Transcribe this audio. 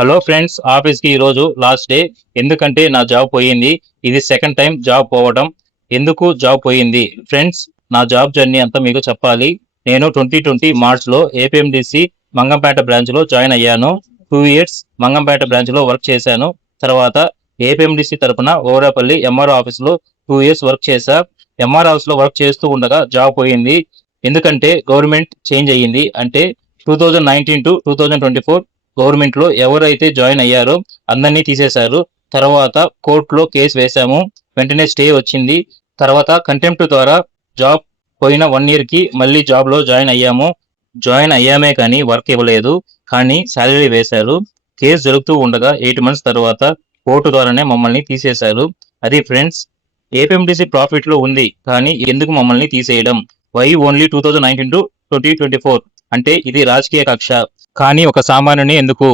Hello friends, ఆఫీస్కి ఈరోజు last day. ఎందుకంటే నా జాబ్ పోయింది. ఇది సెకండ్ టైం జాబ్ పోవడం. ఎందుకు జాబ్ పోయింది ఫ్రెండ్స్, నా జాబ్ జర్నీ అంతా మీకు చెప్పాలి. నేను 2020 మార్చ్లో ఏపీఎండిసి మంగంపేట బ్రాంచ్లో జాయిన్ అయ్యాను. 2 ఇయర్స్ మంగంపేట బ్రాంచ్లో వర్క్ చేశాను. తర్వాత ఏపీఎండిసి తరఫున ఓరాపల్లి ఎంఆర్ఓ ఆఫీస్లో 2 ఇయర్స్ వర్క్ చేశా. ఎంఆర్ఓ ఆఫీస్లో వర్క్ చేస్తూ ఉండగా జాబ్ పోయింది. ఎందుకంటే గవర్నమెంట్ చేంజ్ అయ్యింది. అంటే 2019 to 2024 గవర్నమెంట్ లో ఎవరైతే జాయిన్ అయ్యారో అందరినీ తీసేశారు. తర్వాత కోర్టులో కేసు వేశాము. వెంటనే స్టే వచ్చింది. తర్వాత కంటెంప్ట్ ద్వారా జాబ్ పోయిన 1 year కి మళ్ళీ జాబ్ లో జాయిన్ అయ్యాము. జాయిన్ అయ్యామే కానీ వర్క్ ఇవ్వలేదు. కానీ శాలరీ వేశారు. కేసు జరుగుతూ ఉండగా 8 months తర్వాత కోర్టు ద్వారానే మమ్మల్ని తీసేశారు. అది ఫ్రెండ్స్, ఏపీఎండిసి ప్రాఫిట్ లో ఉంది కానీ ఎందుకు మమ్మల్ని తీసేయడం? Why only 2019 to 2024? అంటే ఇది రాజకీయ కక్ష. కానీ ఒక సామాన్యుని ఎందుకు?